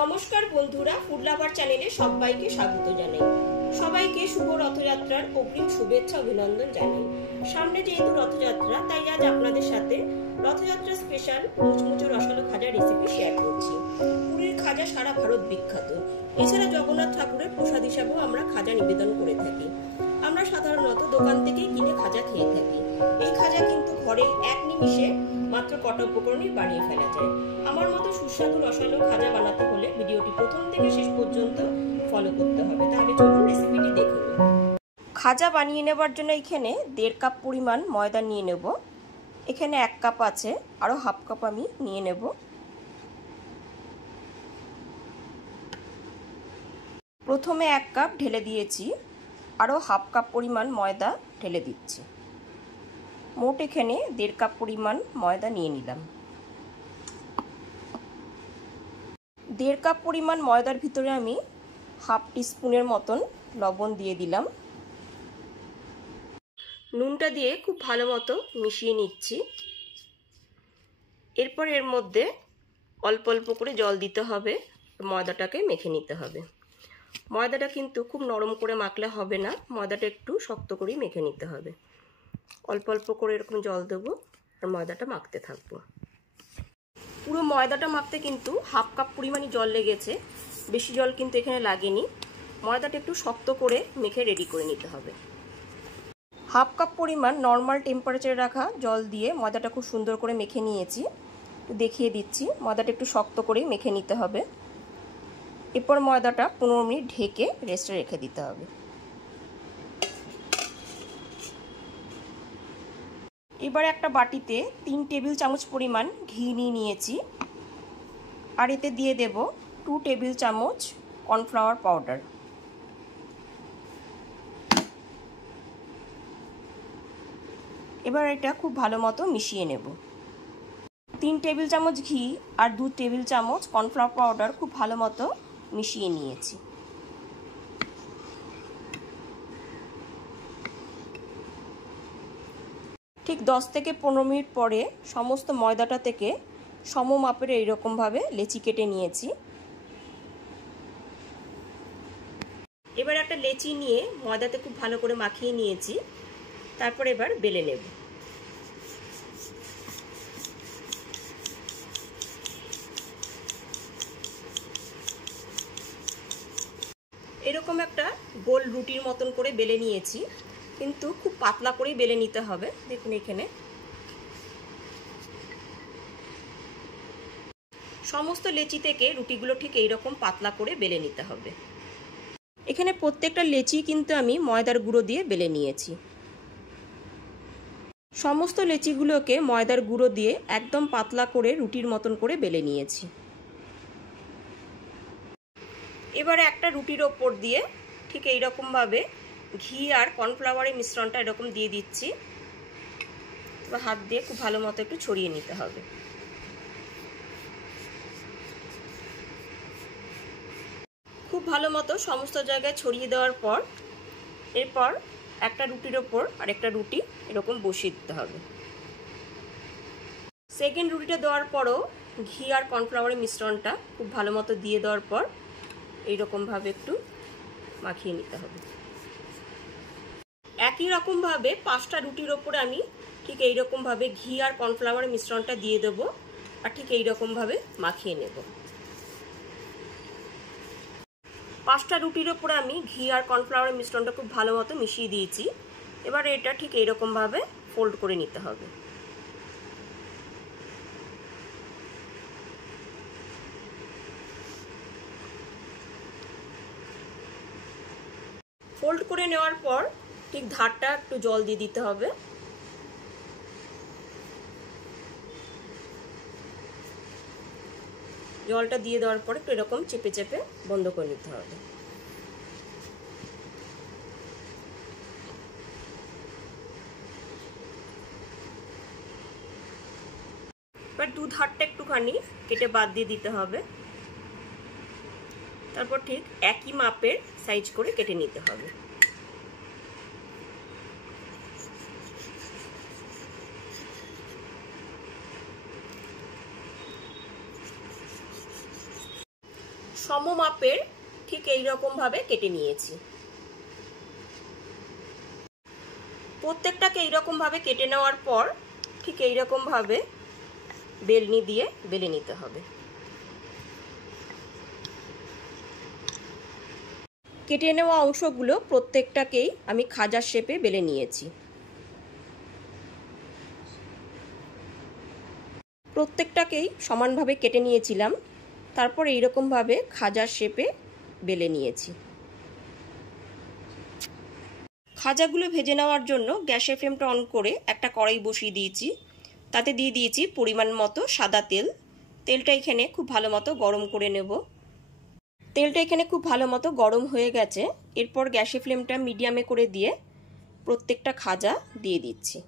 নমস্কার বন্ধুরা, food lover চ্যানেলে সবাইকে স্বাগত জানাই। সবাইকে শুভ রথযাত্রার অগ্রিম শুভেচ্ছা অভিনন্দন জানাই। সামনে যেহেতু রথযাত্রা, তাই আজ আপনাদের সাথে রথযাত্রা স্পেশাল মুচমুচে রসালো খাজা রেসিপি শেয়ার করছি। পুরীর খাজা সারা ভারত বিখ্যাত। এছাড়া জগন্নাথ ঠাকুরের প্রসাদ হিসাবেও আমরা খাজা নিবেদন করে থাকি। আমরা সাধারণত দোকান থেকেই কিনে খাজা খেয়ে থাকি। এই খাজা কিন্তু ঘরে এক নিমিষে মাত্র কটা উপকরণই বানিয়ে ফেলা যায়। আমার মতো সুস্বাদু রসালো খাজা বানাতে হলে ভিডিওটি প্রথম থেকে শেষ পর্যন্ত ফলো করতে হবে। তাহলে চলুন রেসিপিটি দেখুন। খাজা বানিয়ে নেবার জন্য এখানে 1.5 কাপ পরিমাণ ময়দা নিয়ে নেব। এখানে 1 কাপ আছে, আরও হাফ কাপ আমি নিয়ে নেব। প্রথমে 1 কাপ ঢেলে দিয়েছি, আরও হাফ কাপ পরিমাণ ময়দা ঢেলে দিচ্ছি। মোট এখানে 1.5 কাপ পরিমাণ ময়দা নিয়ে নিলাম। 1.5 কাপ পরিমাণ ময়দার ভিতরে আমি হাফ টিস্পুনের মতন লবণ দিয়ে দিলাম। নুনটা দিয়ে খুব ভালো মতো মিশিয়ে নিচ্ছি। এরপর এর মধ্যে অল্প অল্প করে জল দিতে হবে, ময়দাটাকে মেখে নিতে হবে। ময়দাটা কিন্তু খুব নরম করে মাখলে হবে না, ময়দাটা একটু শক্ত করেই মেখে নিতে হবে। অল্প অল্প করে এরকম জল দেবো আর ময়দাটা মাখতে থাকবো। পুরো ময়দাটা মাখতে কিন্তু হাফ কাপ পরিমাণই জল লেগেছে, বেশি জল কিন্তু এখানে লাগেনি। ময়দাটা একটু শক্ত করে মেখে রেডি করে নিতে হবে। হাফ কাপ পরিমাণ নর্মাল টেম্পারেচারে রাখা জল দিয়ে ময়দাটা খুব সুন্দর করে মেখে নিয়েছি। দেখিয়ে দিচ্ছি, ময়দাটা একটু শক্ত করেই মেখে নিতে হবে। এরপর ময়দাটা 15 মিনিট ঢেকে রেস্টে রেখে দিতে হবে। এবার একটা বাটিতে 3 টেবিল চামচ পরিমাণ ঘি নিয়েছি, আর এতে দিয়ে দেব 2 টেবিল চামচ কর্নফ্লাওয়ার পাউডার। এবার এটা খুব ভালো মতো মিশিয়ে নেব। 3 টেবিল চামচ ঘি আর 2 টেবিল চামচ কর্নফ্লাওয়ার পাউডার খুব ভালো মতো মিশিয়ে নিয়েছি। ঠিক 10 থেকে 15 মিনিট পরে সমস্ত ময়দাটা থেকে সম মাপের এইরকমভাবে লেচি কেটে নিয়েছি। এবার একটা লেচি নিয়ে ময়দাতে খুব ভালো করে মাখিয়ে নিয়েছি। তারপর এবার বেলে নেব। এরকম একটা গোল রুটির মতন করে বেলে নিয়েছি, কিন্তু খুব পাতলা করেই বেলে নিতে হবে। দেখুন এখানে সমস্ত লেচি থেকে রুটিগুলো ঠিক এইরকম পাতলা করে বেলে নিতে হবে। এখানে প্রত্যেকটা লেচি কিন্তু আমি ময়দার গুঁড়ো দিয়ে বেলে নিয়েছি। সমস্ত লেচিগুলোকে ময়দার গুঁড়ো দিয়ে একদম পাতলা করে রুটির মতন করে বেলে নিয়েছি। এবারে একটা রুটির ওপর দিয়ে ঠিক এইরকমভাবে ঘি আর কর্নফ্লাওয়ারের মিশ্রণটা এরকম দিয়ে দিচ্ছি। এবার হাত দিয়ে খুব ভালো মতো একটু ছড়িয়ে নিতে হবে। খুব ভালো মতো সমস্ত জায়গায় ছড়িয়ে দেওয়ার পর এরপর একটা রুটির ওপর আর একটা রুটি এরকম বসিয়ে দিতে হবে। সেকেন্ড রুটিটা দেওয়ার পরও ঘি আর কর্নফ্লাওয়ারের মিশ্রণটা খুব ভালো মতো দিয়ে দেওয়ার পর এইরকমভাবে একটু মাখিয়ে নিতে হবে। একই রকমভাবে 5টা রুটির ওপরে আমি ঠিক এইরকমভাবে ঘি আর কর্নফ্লাওয়ারের মিশ্রণটা দিয়ে দেব আর ঠিক এইরকমভাবে মাখিয়ে নেব। 5টা রুটির ওপরে আমি ঘি আর কর্নফ্লাওয়ারের মিশ্রণটা খুব ভালো মতো মিশিয়ে দিয়েছি। এবার এটা ঠিক এইরকমভাবে ফোল্ড করে নিতে হবে। ফোল্ড করে নেওয়ার পর ঠিক ধারটা একটু জল দিয়ে দিতে হবে। জলটা দিয়ে দেওয়ার পর একটু এরকম চেপে চেপে বন্ধ করে নিতে হবে। এবার দু ধারটা একটুখানি কেটে বাদ দিয়ে দিতে হবে। তারপর ঠিক একই মাপের সাইজ করে কেটে নিতে হবে। সমমাপের ঠিক এইরকম ভাবে কেটে নিয়েছি। প্রত্যেকটাকে এইরকম ভাবে কেটে নেওয়ার পর ঠিক এইরকম ভাবে বেলনি দিয়ে বেলে নিতে হবে। কেটে নেওয়া অংশগুলো প্রত্যেকটাকেই আমি খাজার শেপে বেলে নিয়েছি। প্রত্যেকটাকেই সমানভাবে কেটে নিয়েছিলাম, তারপর এইরকম ভাবে খাজার শেপে বেলে নিয়েছি। খাজাগুলো ভেজে নেওয়ার জন্য গ্যাসের ফ্লেমটা অন করে একটা কড়াই বসিয়ে দিয়েছি। তাতে দিয়ে দিয়েছি পরিমাণ মতো সাদা তেল। তেলটা এখানে খুব ভালো মতো গরম করে নেব। তেলটা এখানে খুব ভালো মতো গরম হয়ে গেছে। এরপর গ্যাসের ফ্লেমটা মিডিয়ামে করে দিয়ে প্রত্যেকটা খাজা দিয়ে দিচ্ছি।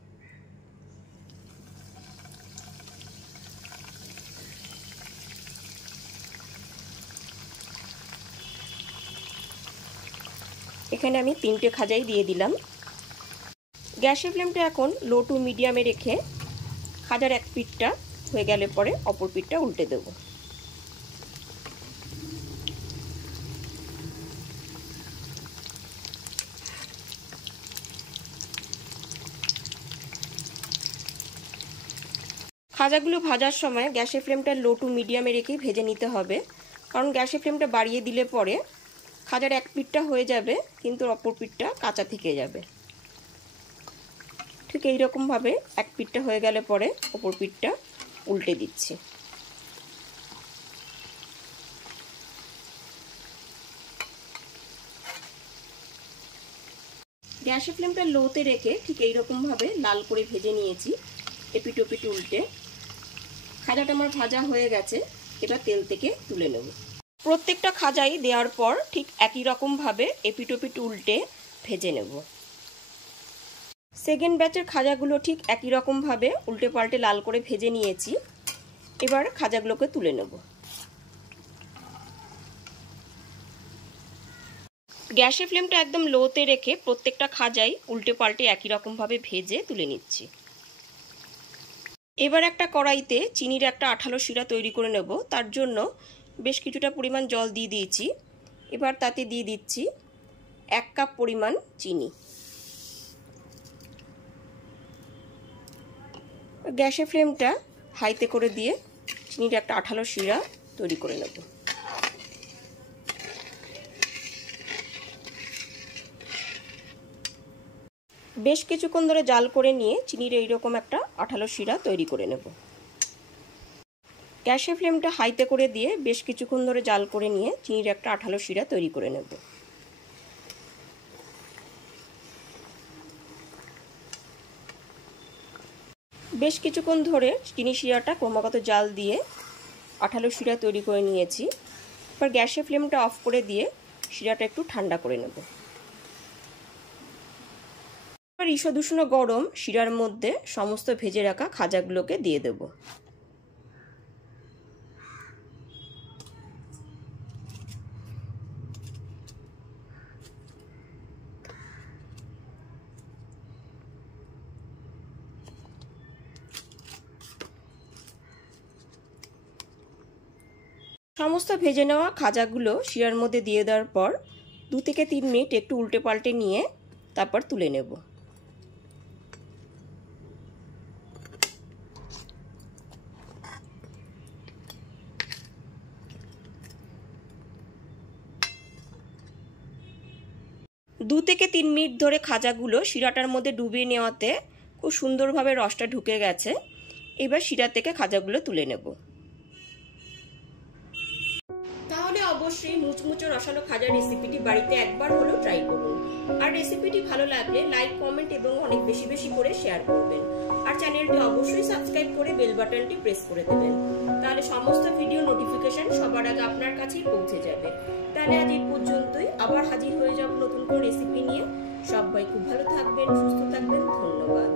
এখানে আমি 3টে খাজাই দিয়ে দিলাম। গ্যাসের ফ্লেমটা এখন লো টু মিডিয়ামে রেখে খাজার এক পিঠটা হয়ে গেলে পরে অপর পিঠটা উল্টে দেব। খাজাগুলো ভাজার সময় গ্যাসের ফ্লেমটা লো টু মিডিয়ামে রেখেই ভেজে নিতে হবে, কারণ গ্যাসের ফ্লেমটা বাড়িয়ে দিলে পরে খাজার এক পিঠটা হয়ে যাবে কিন্তু অপর পিঠটা কাঁচা থেকে যাবে। ঠিক এইরকমভাবে এক পিঠটা হয়ে গেলে পরে অপর পিঠটা উল্টে দিচ্ছি। গ্যাসের ফ্লেমটা লোতে রেখে ঠিক এইরকমভাবে লাল করে ভেজে নিয়েছি এপিট ওপিট উল্টে। খাজাটা আমার ভাজা হয়ে গেছে, এবার তেল থেকে তুলে নেব। প্রত্যেকটা খাজাই দেওয়ার পর ঠিক একই রকমভাবে এপিট ওপিট উল্টে ভেজে নেব। সেকেন্ড ব্যাচের খাজাগুলো ঠিক একই রকমভাবে উল্টে পাল্টে লাল করে ভেজে নিয়েছি। এবার খাজাগুলোকে তুলে নেব। গ্যাসের ফ্লেমটা একদম লোতে রেখে প্রত্যেকটা খাজাই উল্টে পাল্টে একই রকমভাবে ভেজে তুলে নিচ্ছি। এবার একটা কড়াইতে চিনির একটা আঠালো শিরা তৈরি করে নেব। তার জন্য বেশ কিছুটা পরিমাণ জল দিয়ে দিয়েছি। এবার তাতে দিয়ে দিচ্ছি 1 কাপ পরিমাণ চিনি। গ্যাসের ফ্লেমটা হাইতে করে দিয়ে চিনির একটা আঠালো শিরা তৈরি করে নেব। বেশ কিছুক্ষণ ধরে জাল করে নিয়ে চিনির এইরকম একটা আঠালো শিরা তৈরি করে নেব। গ্যাসের ফ্লেমটা হাইতে করে দিয়ে বেশ কিছুক্ষণ ধরে জাল করে নিয়ে চিনির একটা আঠালো শিরা তৈরি করে নেব। বেশ কিছুক্ষণ ধরে চিনি শিরাটা ক্রমাগত জাল দিয়ে আঠালো শিরা তৈরি করে নিয়েছি। এবার গ্যাসের ফ্লেমটা অফ করে দিয়ে শিরাটা একটু ঠান্ডা করে নেব। এবার ঈষদ উষ্ণ গরম শিরার মধ্যে সমস্ত ভেজে রাখা খাজাগুলোকে দিয়ে দেব। সমস্ত ভেজে নেওয়া খাজাগুলো শিরার মধ্যে দিয়ে দেওয়ার পর 2 থেকে 3 মিনিট একটু উল্টে পাল্টে নিয়ে তারপর তুলে নেব। দু থেকে 3 মিনিট ধরে খাজাগুলো শিরাটার মধ্যে ডুবিয়ে নেওয়াতে খুব সুন্দরভাবে রসটা ঢুকে গেছে। এবার শিরা থেকে খাজাগুলো তুলে নেব। তাহলে অবশ্যই মুচমুচে রসালো খাজার রেসিপিটি বাড়িতে একবার হলেও ট্রাই করুন। আর রেসিপিটি ভালো লাগলে লাইক, কমেন্ট এবং অনেক বেশি বেশি করে শেয়ার করবেন। আর চ্যানেলটি অবশ্যই সাবস্ক্রাইব করে বেল বাটনটি প্রেস করে দেবেন, তাহলে সমস্ত ভিডিও নোটিফিকেশন সবার আগে আপনার কাছেই পৌঁছে যাবে। তাহলে আজ এই পর্যন্তই, আবার হাজির হয়ে যাব নতুন কোনো রেসিপি নিয়ে। সবাই খুব ভালো থাকবেন, সুস্থ থাকবেন। ধন্যবাদ।